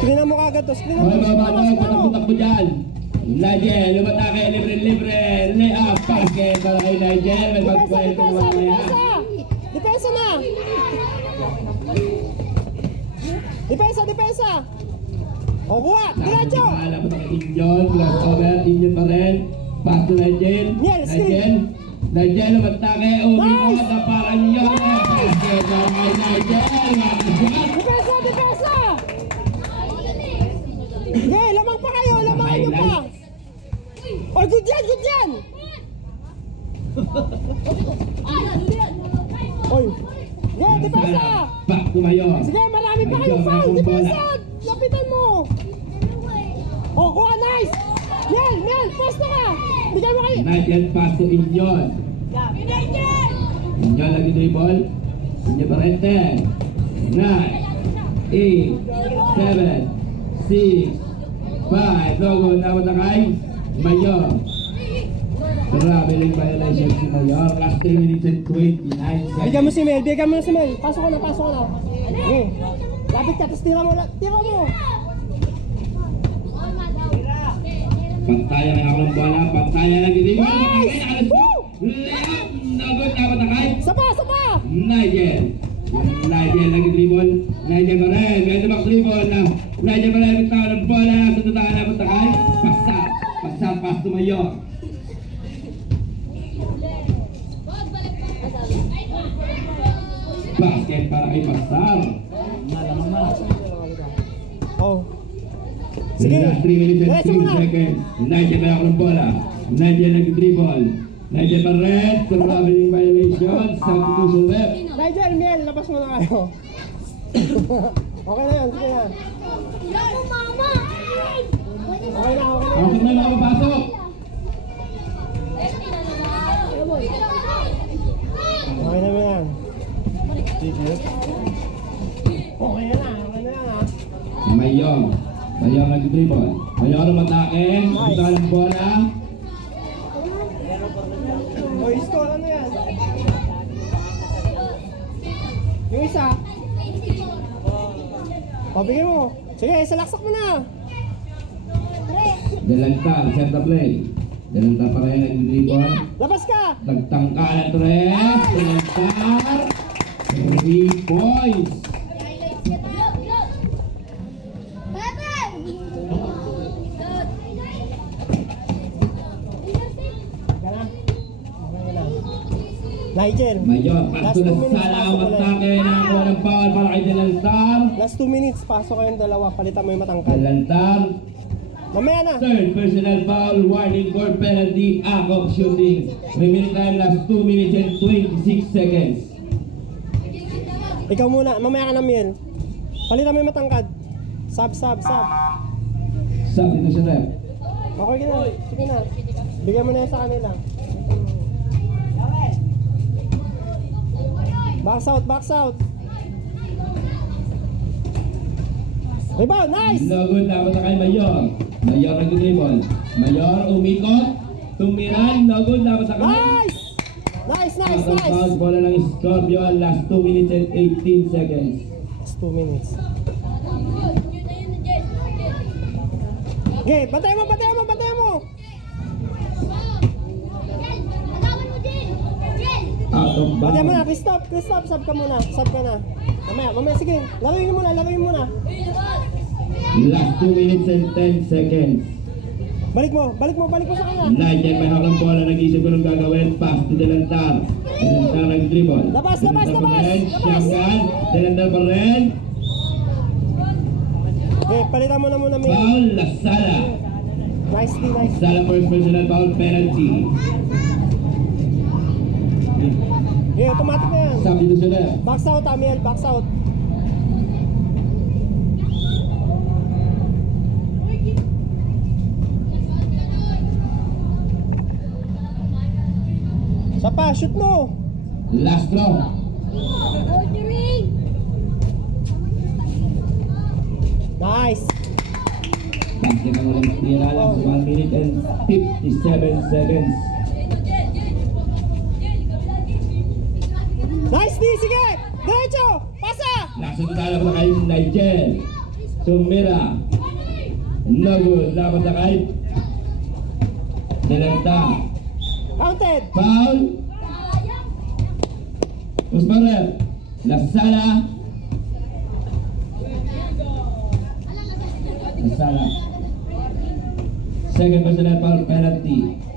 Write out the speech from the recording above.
Screen mo kagad to. Screen mo. Okay, mga bata, patakbo dyan. Nigel, lumatake, libre. Lay-up, basket para kay Nigel. May magkwento na mamaya. Depensa na. Depensa. O, kuha. Diretso. Alam mo na kay Inyon. Crossover. Inyon pa rin. Pass to Nigel. Nigel, lumatake. Umikot na parang yun. Basket para kay Nigel. Depensa. Okay, lamang pa kayo. Lamang nyo pa. Oh, good yan. Oy. Yeah, depensa. Back to Mayor. Sige, marami pa kayong foul. Depensa. Lapitan mo. Oh, kuha. Nice. Mel. Posto ka. Bigyan mo kayo. Nigel, pass to Inyon. Inyon lagi dribble. Inyon pa rin. 10, 9, 8, 7, 6, 5. Logo, dapat na kay Mayor. Traveling violation si Mayor. Last 3 minutes and 29 seconds. Bigyan mo si Mel. Pasok ka na. Okay. Lapit ka, tapos tira mo. Pantayan ang akong bola. Pantayan ang dribble. Nice! Woo! Layup. Nagod, dapat na kay Sapa! Nigel lagi dribble. Nigel pa rin. May tabak dribble na. Nigel pa rin. Magtawa ng bola. Sa tutaan na patakay. Pass to Mayor. Basket para kay Pasar. Oh. Sige. Last 3 minutes and 3 seconds. Nigel pa ako ng bola. Nigel nag-dribble. Nigel pa rin. Traveling violation. Substitution rep. Nigel, Mel, labas mo na kayo. Okay na yan, sige na. Okay na. Pasok na mga papasok. Okay na ba yan? Okay na ha. Mayor nag-dribble. Mayor matake. Punta ng bola. O, score ano yan? Yung isa. O, bigyan mo. Sige, salaksak mo na. Delantar, set the play. Delantar pa rin nag-dribble. Labas ka. Nagtangkalan tres. Delantar. 3 points. Nigel. Mayor, paso na sala ang matake na ako ng foul para kay Delantar. Last 2 minutes, pasok kayong dalawa. Palitan mo yung matangkad. Delantar. Mamaya na. Third personal foul, warning for penalty, act of shooting. Remaining time last 2 minutes and 26 seconds. Ikaw muna. Mamaya ka na, Miel. Palitan mo yung matangkad. Sub. Substitution rep. Okay ka na. Sige na. Bigyan mo na yan sa kanila. Box out. Rebound, nice! No good, dapat na kay Mayor. Mayor nag-dribble. Mayor umikot. Tumiran, no good, dapat na kay. Nice! Foul, bola ng Scorpion, last 2 minutes and 18 seconds. Last 2 minutes. Okay, batay mo! Out of Batay mo na, bounds. Christoph, sub ka na. Mamaya, sige. Laruin mo muna. Last 2 minutes and 10 seconds. Balik mo sa kanya. Nigel may hakang bola, nag-isip ko nung gagawin. Pass to Delantar. Delantar nag-dribble. Labas! Siyanggan. Delantar pa rin. Okay, palitan mo na muna, Miel. Foul, Lasala. Nice. Lasala first personal foul, penalty. Okay, automatic na yan. Substitution rep. Box out, Miel. Box out. Sapa, shoot mo. Last throw. Nice. Basket ang ulang tira lang sa 1 minute and 57 seconds. Nice, D. Sige. Diretso. Pasa. Nasa tutala pa kay Nigel. Sumira. No good. Laban sa kahit. Delenta. Counted. Foul. Usmarer. Lasala. Lasala. Second personal foul penalty.